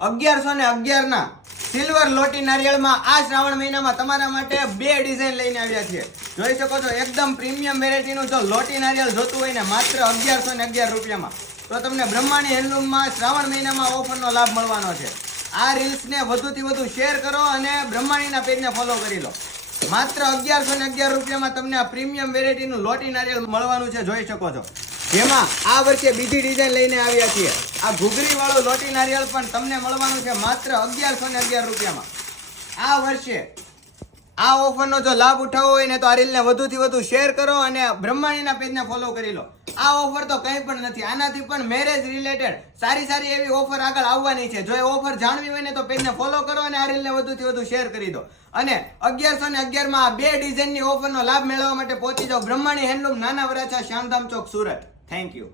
1111 ના સિલ્વર લોટી નારિયેળમાં આ શ્રાવણ મહિનામાં તમારા માટે 2 ડિઝાઇન લઈને આવ્યા છીએ. જોઈ શકો છો એકદમ પ્રીમિયમ વેરાયટીનું જો લોટી નારિયેળ જોતું હોય ને માત્ર 1111 રૂપિયામાં તો તમને બ્રહ્માણી હેન્ડલૂમમાં શ્રાવણ મહિનામાં ઓફરનો લાભ મળવાનો છે. આ રીલ્સને વધુથી વધુ શેર કરો અને બ્રહ્માણીના પેજને ફોલો કરી લો. માત્ર 1111 રૂપિયામાં તમને આ પ્રીમિયમ વેરાયટીનું લોટી નારિયેળ મળવાનું છે. જોઈ શકો છો જેમાં આ વર્ષે બીજી ડિઝાઇન લઈને આવ્યા છીએ. આ ઘૂઘરી વાળું લોટી નારિયેળ પણ તમને મળવાનું છે માત્ર 1111 રૂપિયામાં. આ વર્ષે આ ઓફરનો જો લાભ ઉઠાવવો હોય ને તો આ રીલને વધુથી વધુ શેર કરો અને બ્રહ્માણીના પેજને ફોલો કરી લો. આ ઓફર તો કંઈ પણ નથી, આનાથી પણ મેરેજ રિલેટેડ સારી એવી ઓફર આગળ આવવાની છે. જો એ ઓફર જાણવી હોય ને તો પેજને ફોલો કરો અને આ રીલને વધુથી વધુ શેર કરી દો. અને 1111 માં આ 2 ડિઝાઇનની ઓફરનો લાભ મેળવવા માટે પહોંચી જાઓ Brahmani handloom, Nana Varachha, Shyamdham Chowk, Surat. Thank you.